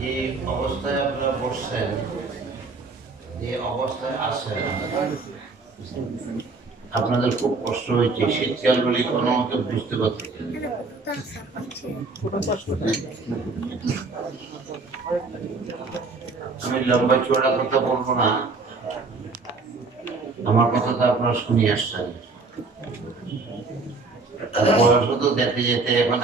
যে অবস্থায় আপনারা বসছেন, যে অবস্থায় আছেন, আপনাদের খুব কষ্ট হয়েছে শীতকাল বলে কোনো মতো বুঝতে পারতেছেন আমি লম্বা চড়া কথা বলব না। আমার কথা তো আপনারা শুনে আসছেন। বয়স যেতে যেতে এখন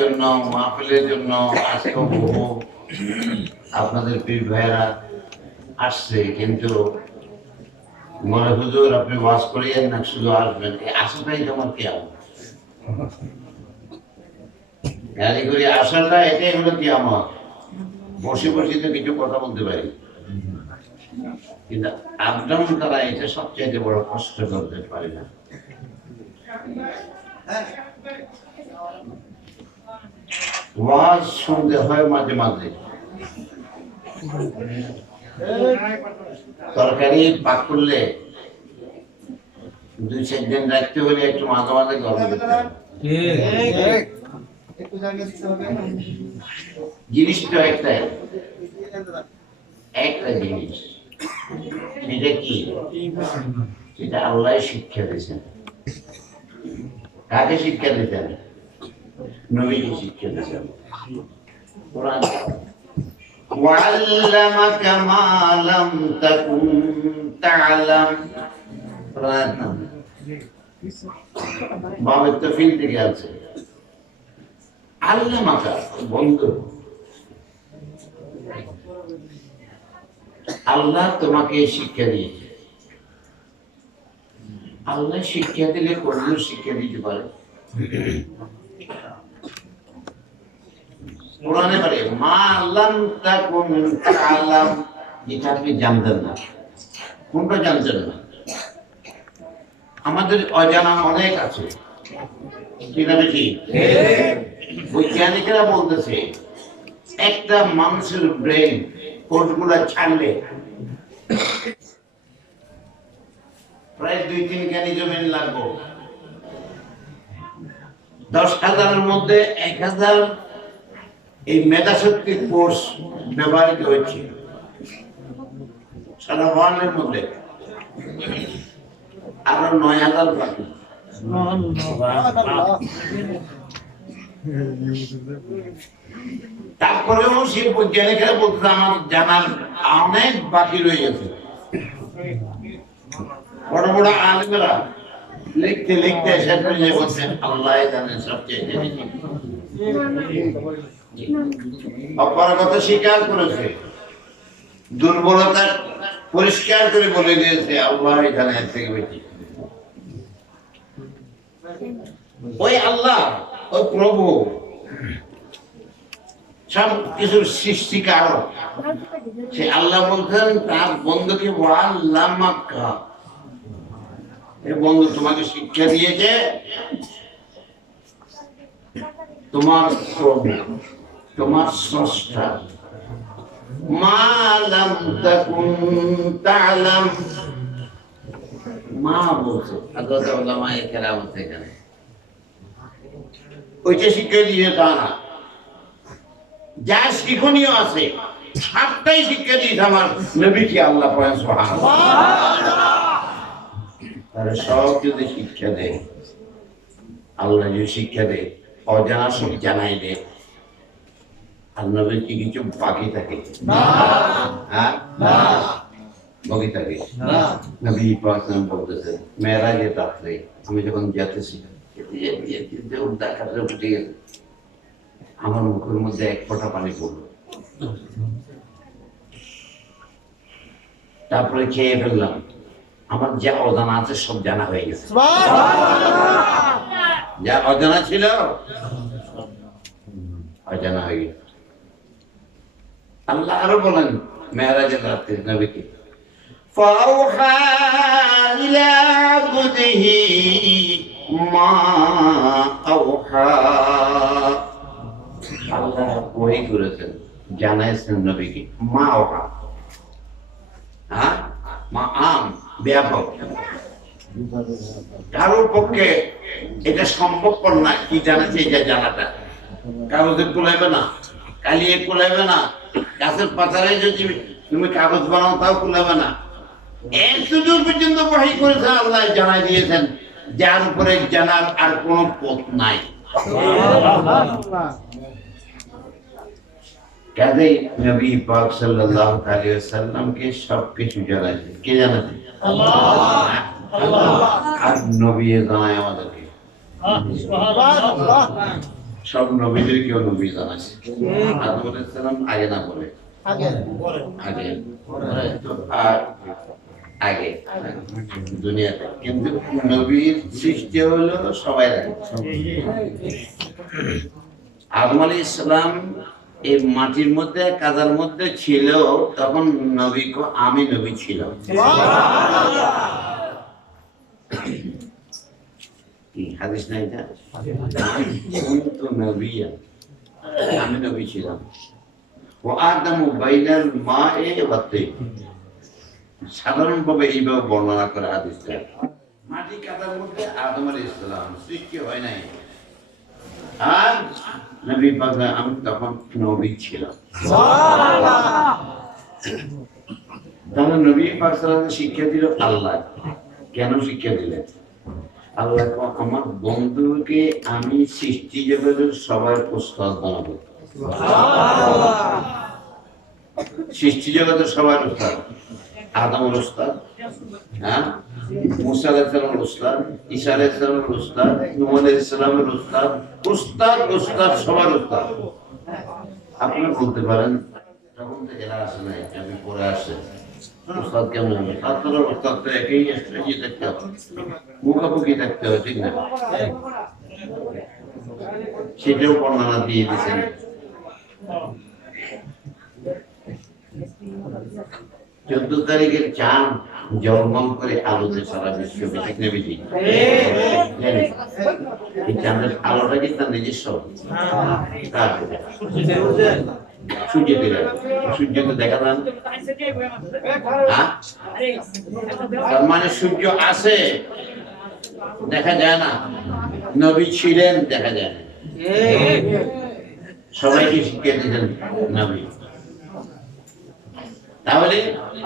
জন্য, মাহফিলের জন্য আজকে বহু আপনাদের পীর ভাইয়েরা আসছে, কিন্তু মনে হুজুর, আপনি ওয়াজ করিয়েন না, শুধু আসবেন। এই আসাটাই তোমার কি গাড়ি করে আসাটা, এটাই হলো কি আমার বসে বসে তো কিছু কথা বলতে পারি। কিন্তু আপডাউন করা এটা সবচেয়ে বড় কষ্ট করতে পারি না। ওয়াজ শুনতে হয় মাঝে মাঝে। তরকারি পাক করলে দুই চার দিন রাখতে হলে একটু মাঝে মাঝে গরম করতে। জিনিস তো একটাই একটা জিনিস। সেটা কি সেটা আল্লাহ শিক্ষা দিয়েছেন কাকে শিক্ষা দিতেন নবীকে শিক্ষা দিয়েছেন কোরআন وعلمك ما لم تكن تعلم কোরআন নাম। বাবের তো ফিল থেকে আছে আল্লামাকা বন্ধু আল্লাহ তোমাকে এই শিক্ষা দিয়েছে। আল্লাহ শিক্ষা দিলে কোন শিক্ষা দিতে পারে। কোরআনে পারে মা আল্লাম তাকুন তাআলাম। যেটা আপনি জানতেন না। কোনটা জানতেন না? আমাদের অজানা অনেক আছে। কি না বৈজ্ঞানিকরা বলতেছে একটা মানুষের ব্রেন কোষগুলা ছাড়লে। প্রায় দুই তিন জ্ঞানী জমিন লাগবো। দশ হাজারের মধ্যে এক হাজার এই মেধাশক্তির কোর্স ব্যবহৃত হয়েছে। সারা ওয়ার্ল্ডের মধ্যে। আরও নয় হাজার বাকি। তারপরেও সেই বৈজ্ঞানিকরা বলতে আমার জানার অনেক বাকি রয়ে গেছে। বড় বড় আলমেরা লিখতে লিখতে বলছেন, আল্লাহ জানেন সবচেয়ে স্বীকার করেছে। দুর্বলতা পরিষ্কার করে বলে দিয়েছে, আল্লাহ জানে এর থেকে বেশি। ওই আল্লাহ ওই প্রভু, সব কিছুর সৃষ্টিকারক সে আল্লাহ তার বন্ধুকে বন্ধু তোমাকে শিক্ষা দিয়েছে, তোমার প্রভু, তোমার স্রষ্টা। তাকুন তালাম। মা বলছে ওলামা কেরামত এখানে ওইটা শিক্ষা দিয়ে তা না। যা শিখনীয় আছে সবটাই শিক্ষা দিয়েছে আমার নবী কি আল্লাহ পয়েন্ট তারা সব যদি শিক্ষা দেয় আল্লাহ যদি শিক্ষা দেয় অজানা সব জানাই দেয়। আর নবীর কি কিছু বাকি থাকে? হ্যাঁ? বাকি থাকে? নবী বলতেছে মেয়েরাজের রাত্রে আমি যখন যেতেছি যেতে যেতে যেতে যেতে ওর দেখাতে উঠে গেছে আমার মুখের মধ্যে এক ফোঁটা পানি পড়লো তারপরে খেয়ে ফেললাম আমার যা অজানা আছে সব জানা হয়ে গেছে যা অজানা ছিল অজানা হয়ে গেছে আল্লাহ আরো বলেন মেহরাজের রাত্রে নবীকে فأوحى إلى عبده মা আওহা। আল্লাহ করেছেন জানাইছেন নবীকে। মা আওহা। হ্যাঁ? মা আম ব্যাপক। কারোর পক্ষে এটা সম্ভবপর না কি জানাচ্ছে এটা জানাটা। কাগজে কুলাইবে না কালিয়ে কুলাইবে না গাছের পাতারে যদি তুমি কাগজ বানাও তাও কুলাবে না। এত দূর পর্যন্ত পড়াই করেছেন আল্লাহ জানাই দিয়েছেন। যার উপরে জানার আর কোন পথ নাই। আগে না বলে? আগে। আর আগে। দুনিয়াতে। কিন্তু নবীর সৃষ্টি হলো সবাই আগে। আদম আলী ইসলাম এই মাটির মধ্যে কাদার মধ্যে ছিল তখন নবী আমি নবী ছিল হাদিস নাই নবী আমি নবী ছিলাম। ও আদম বাইনাল মা এ সাধারণভাবে এইভাবে বর্ণনা করে হাদিসটা মাটি কাদার মধ্যে আদম আলী ইসলাম সৃষ্টি হয় নাই। আর নবী পাক আমি তখন নবী ছিলাম। তাহলে নবী পাক সাল্লাল্লাহু শিক্ষা দিল আল্লাহ। কেন শিক্ষা দিলেন? আল্লাহ আমার বন্ধুকে আমি সৃষ্টি জগতের সবার উস্তাদ বানাবো। সৃষ্টি জগতের সবার উস্তাদ আদমের উস্তাদ হ্যাঁ? মুসা আলাইহিসসালামের উস্তাদ, ঈসা আলাইহিসসালামের উস্তাদ, নূহ আলাইহিসসালামের উস্তাদ উস্তাদ উস্তাদ, সবার উস্তাদ। আপনি বলতে পারেন তখন থেকে এরা আসে নাই, আমি পরে আসে। কেমন তো থাকতে হবে। থাকতে হবে, ঠিক সেটাও দিয়ে চোদ্দ তারিখের চাঁদ জলমল করে আলোতে সারা বিশ্ব ঠিক না বেশি জানি। এই চাঁদের আলোটা কি তার নিজস্ব? হ্যাঁ? মানে সূর্য আছে দেখা যায় না। নবী ছিলেন, দেখা যায় সবাইকে শিক্ষা দিতেন নবী। তাহলে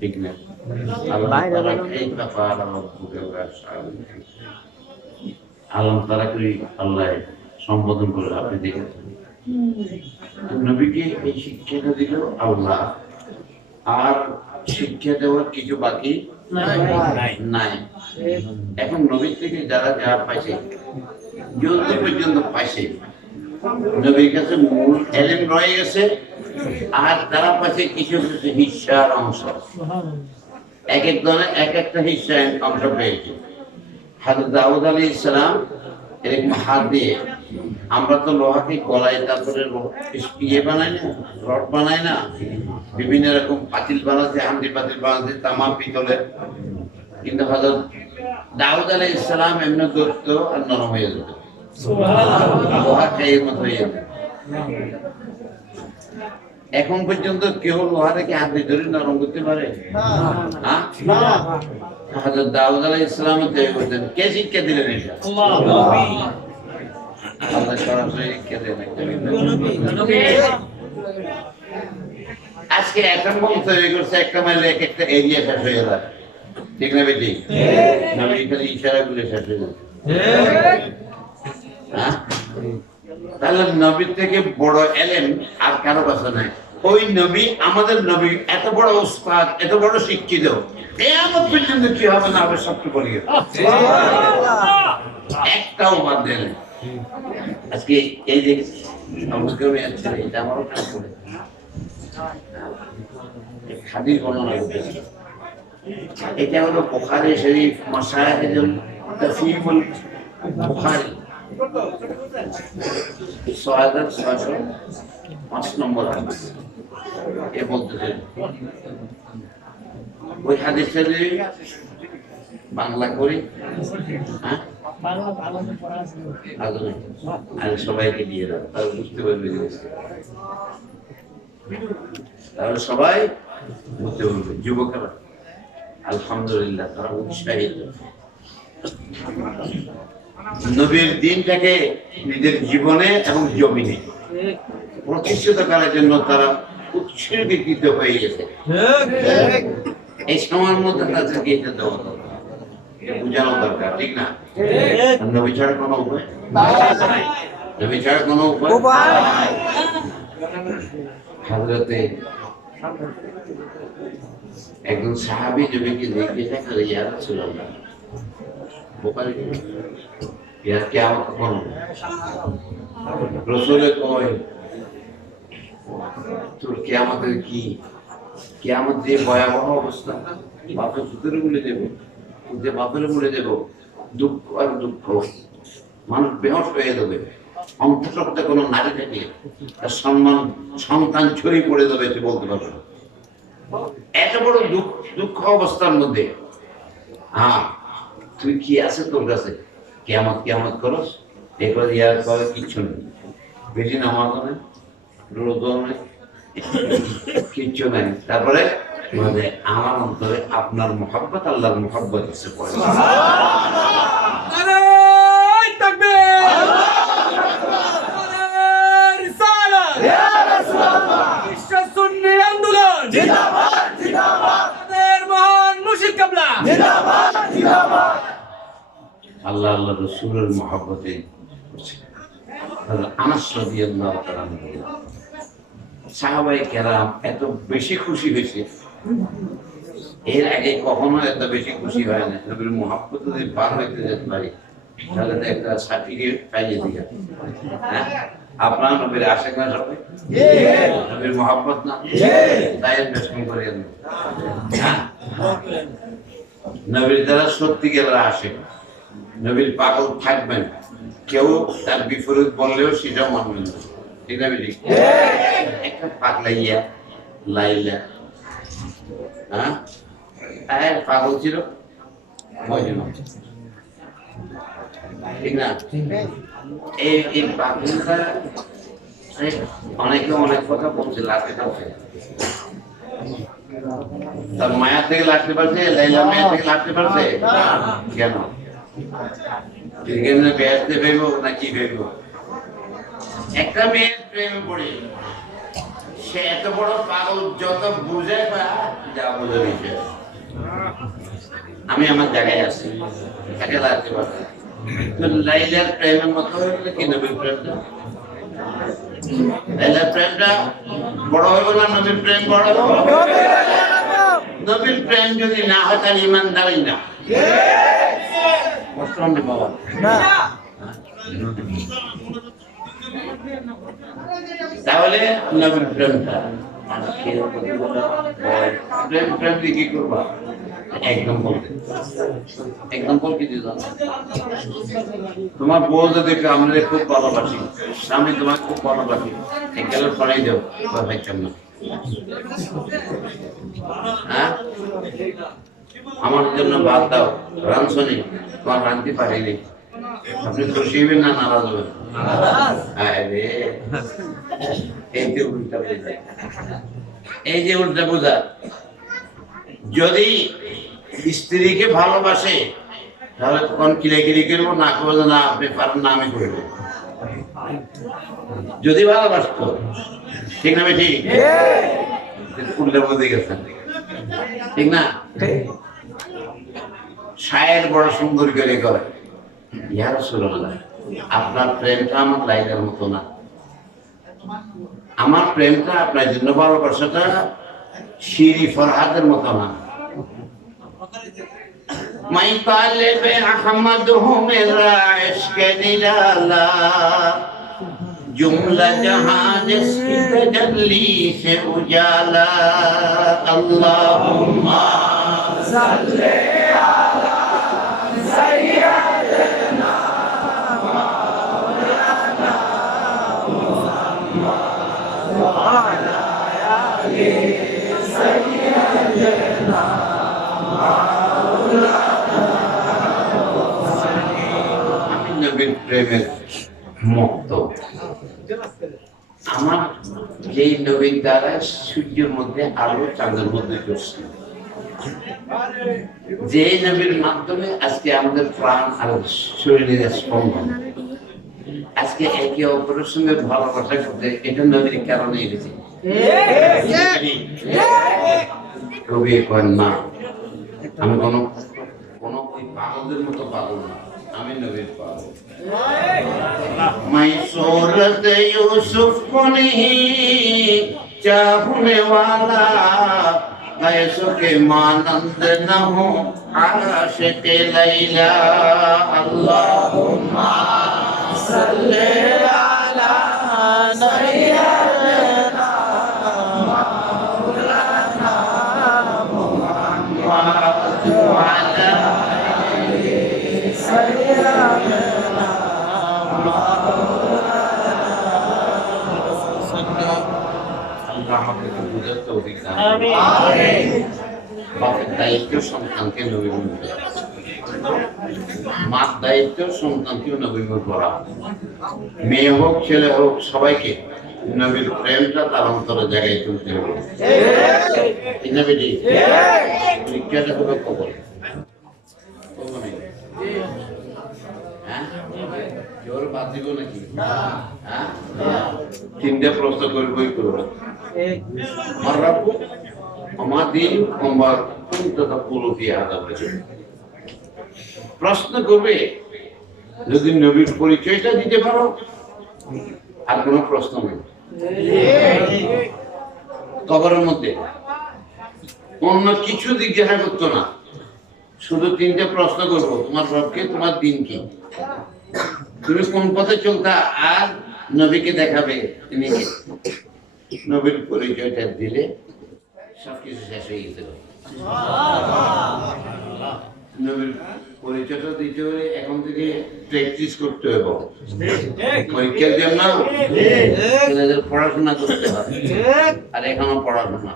ঠিক না আলম তারা করি আল্লাহ সম্বোধন করে আপনি দেখেছেন নবীকে এই শিক্ষাটা দিল আল্লাহ আর শিক্ষা দেওয়ার কিছু বাকি নাই। এখন নবীর থেকে যারা যা পাইছে যত পর্যন্ত পাইছে নবীর কাছে মূল এলেম রয়ে গেছে। আর তারা পাশে কিছু কিছু হিস্সার অংশ। এক এক ধরনের এক একটা হিস্সা অংশ পেয়েছে। দাউদ আলী ইসলাম এরকম হাত দিয়ে আমরা তো লোহাকে তারপরে ইয়ে বানাই না, রড বানাই না। বিভিন্ন রকম পাতিল বানাচ্ছে, হান্ডি পাতিল বানাচ্ছে তামা পিতলের কিন্তু হজরত দাউদ আলী ইসলাম এমনি দত্ত আর নরম হয়ে যেত লোহা খেয়ে মতো হয়ে যেত এখন পর্যন্ত কেউ লোহাটাকে হাতে ধরে নরম করতে পারে? হ্যাঁ? দাউদ আলাইহিস সালাম তৈরি করতেন কে শিক্ষা দিলেন এটা? আল্লাহ সরাসরি শিক্ষা আজকে এখন তৈরি করছে একটা মাইলে এক একটা এরিয়া শেষ হয়ে যায় ঠিক না বেটি? ইশারা করে শেষ হয়ে যাচ্ছে হ্যাঁ? তাহলে নবীর থেকে বড় এলেন আর কারও কাছে নাই। ওই নবী আমাদের নবী, এত বড় উস্তাদ, এত বড় শিক্ষিত। কেয়ামত পর্যন্ত কি হবে না হবে সবকে বলি। একটাও বাদ আজকে এই যে আছে এটা আমারও কাজ করে। বর্ণনা এটা হলো বুখারী শরীফ মাসাহিদুল তাফিমুল বুখারি। ছয় হাজার ছয়শো পাঁচ নম্বর হাদিস। এর মধ্যে ওই হাদিসের বাংলা করি হ্যাঁ? আর সবাইকে দিয়ে দাও, তাহলে বুঝতে পারবে। তাহলে সবাই বুঝতে পারবে। যুবকেরা আলহামদুলিল্লাহ, তারা উৎসাহিত। নবীর দিনটাকে নিজের জীবনে এবং জমিনে প্রতিষ্ঠিত করার জন্য তারা উৎসর্গীকৃত হয়ে গেছে। এই সময়ের মধ্যে তাদেরকে এটা দেওয়া দরকার। না? একজন সাহাবি নবীকে দেখে দেখা ইয়া রাসূলুল্লাহ। বোকারি তোর কে যে ভয়াবহ অবস্থা বাপের সুতরে বলে দেবো যে বাপের বলে দেবো দুঃখ আর দুঃখ মানুষ বেহস হয়ে যাবে কোনো নারী থেকে তার সম্মান সন্তান ছড়িয়ে পড়ে যাবে সে বলতে পারবে এত বড় দুঃখ দুঃখ অবস্থার মধ্যে হ্যাঁ তুই কি আছে তোর কাছে? কেমত কেমত করস? এরপরে ইয়ার পরে কিচ্ছু নেই। বেশি নামাজ নেই, রোজও নেই, কিচ্ছু নেই। তারপরে আমার অন্তরে আপনার মোহাব্বত, আল্লাহর মোহাব্বত এসে পড়ে নারায় তাকবীর নারায় রিসালাত বিশ্ব সুন্নি আন্দোলন আমাদের মহান মুর্শিদ কাবলা আল্লাহ আল্লাহ রসুলের মহাব্বতে এত বেশি খুশি হয়েছে। এর আগে কখনো এত বেশি খুশি হয় না। নবীর তাহলে একটা সার্টিফিকেট হ্যাঁ? আপনার নবীর আশেখ নবীর মহাব্বত না? হ্যাঁ? নবীর দ্বারা আসে নবীর পাগল থাকবেন কেউ তার বিপরীত বললেও সেটা মানবেন না। ঠিক না একটা পাগলাইয়া, লাইলা। হ্যাঁ? হ্যাঁ অনেক- অনেকে কথা বলছে, লাঠি কাছে তার মায়া থেকে লাগতে পারছে লাইলা মায়া থেকে লাগতে পারছে কেন? কেমনে বেড়াতে ভেবো না কি ভেবো? একটা মেয়ের প্রেমে পড়ে সে এত বড় পাগল যত বুঝে বা যা বুঝে নিছে আমি আমার জায়গায় আছি তাকে লাগতে পারছে তো লাইলার প্রেমের মতো হইলে কি নবীর প্রেমটা? লাইলার প্রেমটা বড় হইব না নবীর প্রেম বড় হবে নবীর প্রেম যদি না হয় তার ইমানদারি না। কষ্ট তাহলে নবীর প্রেমটা। প্রেম প্রেম দিয়ে কি করবা? একদম এক্সাম্পল কি তোমার বউ যদি আমরা খুব ভালোবাসি আমি তোমাকে খুব ভালোবাসি একেবারে ফলাই দেও ভাবতাম না। হ্যাঁ? আমার জন্য বাদ দাও। রাঁধছনি তোমার রাঁধতে পারিনি আপনি খুশি হবেন না নারাজ হবেন আরে এই যে উল্টা বোঝা। এই যে উল্টা বোঝা। যদি স্ত্রীকে ভালোবাসে তাহলে তখন কিলাকিলি করব না করব না আপনি পারেন না আমি করব। যদি ভালোবাসতো ঠিক না ঠিক? উল্টা বুঝে গেছেন। ঠিক না? শায়ের বড় সুন্দর করে করে। ইয়া রসুল্লাহ আপনার প্রেমটা আমার লাইনের মতো না। আমার প্রেমটা আপনার জন্য ভালোবাসাটা শিরি ফরহাদের মতো না। মাই তালেবে আহমদ হু মেরা ইশকে নিরালা جملہ جہان اس کی تجلی سے اجالا اللہم নবীর প্রেমের মত আমার যেই নবীর দ্বারা সূর্যের মধ্যে আলো, চাঁদের মধ্যে চলছে যে নবীর মাধ্যমে আজকে আমাদের প্রাণ আর শরীরের স্পন্দন। আজকে একে অপরের সঙ্গে ভালোবাসা করতে এটা নবীর কারণে এনেছে কবি কন না, আমি কোন কোন ওই পাগলদের মতো পাগল না। আমি নবীর मैं सूरत यूसुफ को नहीं, चाहने वाला ऐसो के मानंद न हो के लैला। अल्लाहुम्मा দায়িত্ব সন্তানকে নবীন মার দায়িত্ব সন্তানকেও নবীন করা মেয়ে হোক ছেলে হোক সবাইকে নবীর প্রেমটা তার অন্তরে জায়গায় তুলতে হবে। ঠিক। না বেটি? পরীক্ষাটা হবে কবল হ্যাঁ? জোর বাদ দিব নাকি হ্যাঁ? তিনটে প্রশ্ন করবই করব। আমার রাখব আমার দিন আমার প্রশ্ন করবে, যদি নবীর পরিচয়টা দিতে পারো, আর কোনো প্রশ্ন নেই। কবরের মধ্যে। অন্য কিছু জিজ্ঞাসা করতো না। শুধু তিনটে প্রশ্ন করব, তোমার রবকে, তোমার দিন কি তুমি কোন পথে চলতা, আর নবীকে দেখাবে কে? নবীর পরিচয়টা দিলে সবকিছু শেষ হয়ে গেছিল পরিচয়টা দিতে হলে এখন থেকে প্র্যাকটিস করতে হবে পড়াশোনা করতে হবে আর এখনও পড়াশোনা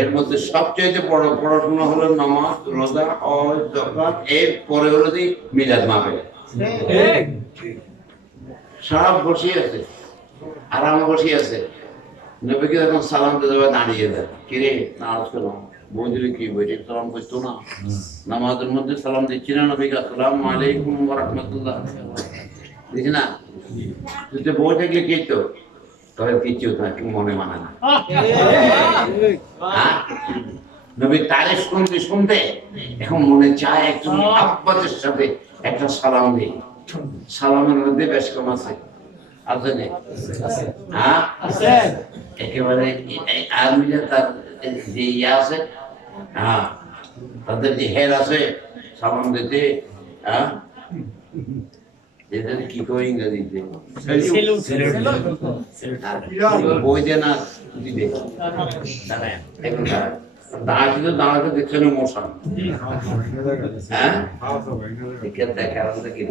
এর মধ্যে সবচেয়ে বড় পড়াশোনা হলো নামাজ রোজা এর পরে হলো দি মিলাদ মাহফিল সব বসে আছে আরাম বসে আছে নবীকে সালাম দাঁড়িয়ে দেয় কিরে নামাজ বন্ধুরে কি সালাম করতো না। নামাজের মধ্যে সালাম দিচ্ছি না নবীকে। আসসালাম আলাইকুম ওয়া রাহমাতুল্লাহ। দিচ্ছি না? তুই বউ থাকলে কি তো তবে কিছু থাকে মনে মানে না। হ্যাঁ? নবীর তারিফ শুনতে শুনতে এখন মনে চায় একজন আব্বাদের সাথে একটা সালাম দিই। সালামের মধ্যে বেশ কম আছে। আছে না? হ্যাঁ? একেবারে আর্মিরা তার যে ইয়ে আছে হ্যাঁ তাদের যে হের আছে সালাম দিতে হ্যাঁ? এদের কি কই ইংরেজিতে বই দেয় না দিবে এখন দাঁড়াতে দাঁড়াতে দেখছেন হ্যাঁ। কি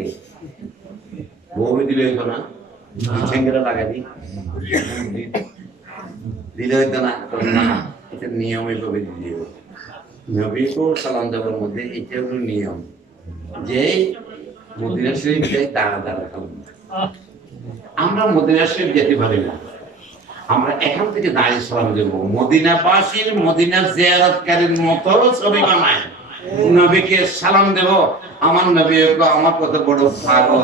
দিলে হইতো না ঠেঙ্গেরা দিলে হইতো না নিয়মে কবে দিব নবীকেও সালাম দেওয়ার মধ্যে এটা হলো নিয়ম। যে মদিনা শরীফ যাই তারা খালাম আমরা মদিনা শরীফ যেতে পারি না। আমরা এখান থেকে দাঁড়িয়ে সালাম মদিনা মদিনাবাসীর মদিনা জিয়ারতকারীর মতো ছবি বানায়। নবীকে সালাম দেব। আমার নবী আমার কত বড় পাগল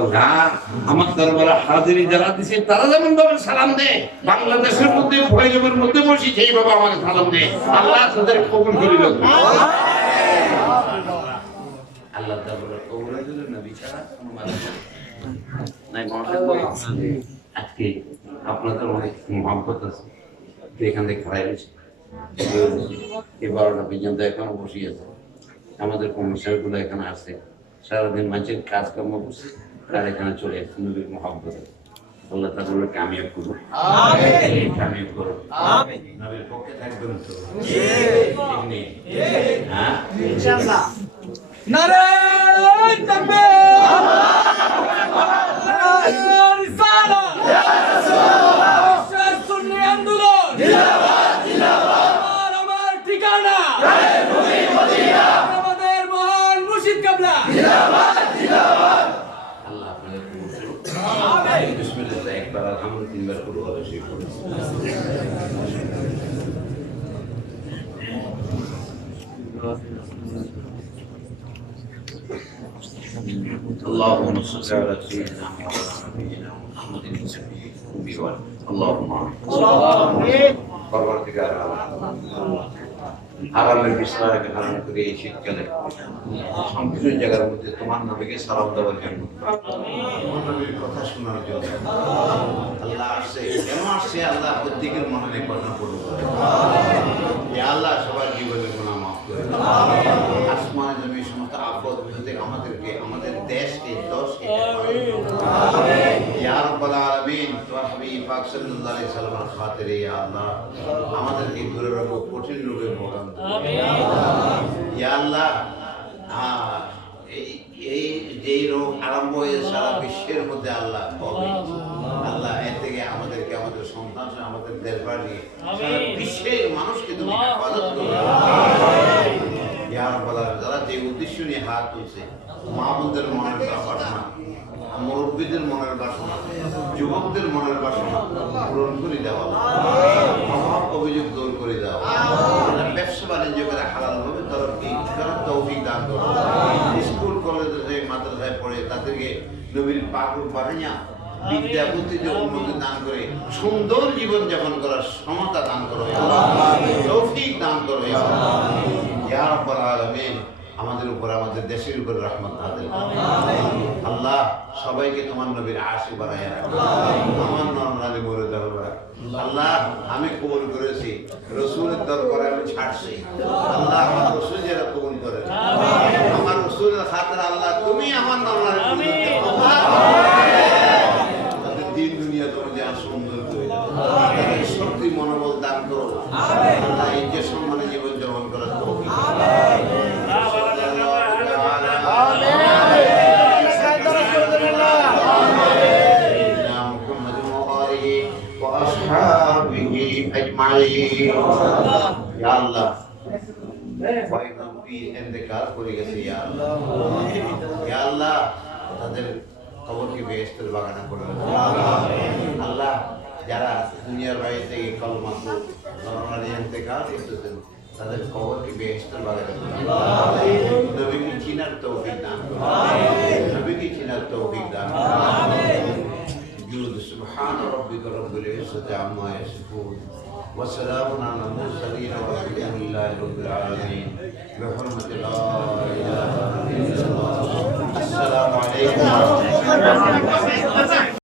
আমার দরবারে হাজিরি যারা দিছে, তারা যেমন ভাবে সালাম দেয়। বাংলাদেশের মধ্যে ভৈরবের মধ্যে বসি সেইভাবে আমাকে সালাম দেয়। আল্লাহ তাদের কবুল করিল আল্লাহ দরবারে কবুল নবী ছাড়া কোনো মানুষ আজকে আপনাদের অনেক মহাব্বত আছে। এখান থেকে খারাই রয়েছে। এই বারোটা পর্যন্ত এখনও বসে আছে। আমাদের কমিশনারগুলো এখানে আছে। সারাদিন মানুষের কাজকর্ম করছে তার এখানে চলে আসছে নবীর মহাব্বত। আল্লাহ তাগুলো কামিয়াব করুন কামিয়াব করুন নবীর পক্ষে থাকবেন তো? ঠিক নেই হ্যাঁ? নারায়ণ يقول هذا شيء اللهم صل على سيدنا محمد النبي اللهم صل على محمد হারামের বিস্তারকে হারাম করে এই শীতকালে সংকীর্ণ জায়গার মধ্যে তোমার নবীকে সালাম দেওয়ার জন্য। কথা শোনার জন্য। আল্লাহ আসছে, কেন আসছে? আল্লাহ প্রত্যেকের মনে কথা পড়ুক আল্লাহ সবার জীবনের গুণা মাফ করে আসমান জমি সমস্ত আপদ আমাদেরকে, আমাদের দেশকে, দশকে ইয়া রাব্বাল আলামিন হাবিব পাক সাল্লাল্লাহু আলাইহি সাল্লামের খাতিরে ইয়া আল্লাহ আমাদেরকে দূরে রাখো কঠিন রোগে ভোগান ইয়া আল্লাহ এই এই যেই রোগ আরম্ভ হয়ে সারা বিশ্বের মধ্যে আল্লাহ হবে। আল্লাহ। এর থেকে আমাদেরকে আমাদের সন্তান আমাদের দেশবাড়ি সারা বিশ্বের মানুষকে তুমি হেফাজত করো। ইয়া রাব্বাল যারা যে উদ্দেশ্য নিয়ে হাত তুলছে মা বোনদের মনের বাসনা মুরব্বীদের মনের বাসনা, যুবকদের মনের বাসনা পূরণ করে দেওয়া অভাব অভিযোগ দূর করে দেওয়া ব্যবসা বাণিজ্য করে হালাল ভাবে তরফি করার তৌফিক দান করো স্কুল, কলেজে, মাদ্রাসায় পড়ে তাদেরকে নবীর পাকুর বানিয়া বিদ্যা বুদ্ধিতে উন্নতি দান করে সুন্দর জীবন যাপন করার ক্ষমতা দান করো। তৌফিক দান করো। ইয়া রাব্বাল আলামিন। আমাদের উপর আমাদের দেশের উপর রহমত আল্লাহ সবাইকে তোমার নবীর আশি বানায় রাখো। আমার নরনালী মরে দরবার আল্লাহ আমি কবুল করেছি। রসুলের দরবারে আমি ছাড়ছি। আল্লাহ আমার রসুল যারা কবুল করে। আমার রসুলের খাতার আল্লাহ তুমি আমার নরনালী দিন দুনিয়া তোমার যে সুন্দর শক্তি মনোবল দান করো। وأصحابه أجمعين يا الله কয়েকটি ইন্তেকাল করে গেছে ইয়া আল্লাহ ইয়া আল্লাহ তাদের কবরকে বেহেশতের বাগানে করে আল্লাহ যারা দুনিয়ার বাইরে থেকে কলমা নরমালি ইন্তেকাল করতেছেন তাদের কবরকে বেহেশতের বাগানে করে নবীকে চিনার তৌফিক দান করুন নবীকে চিনার তৌফিক দান করুন جود سبحان ربك رب العزة عما يصفون وسلام على المرسلين والحمد لله رب العالمين. بحرمة لا إله إلا الله. السلام عليكم ورحمة الله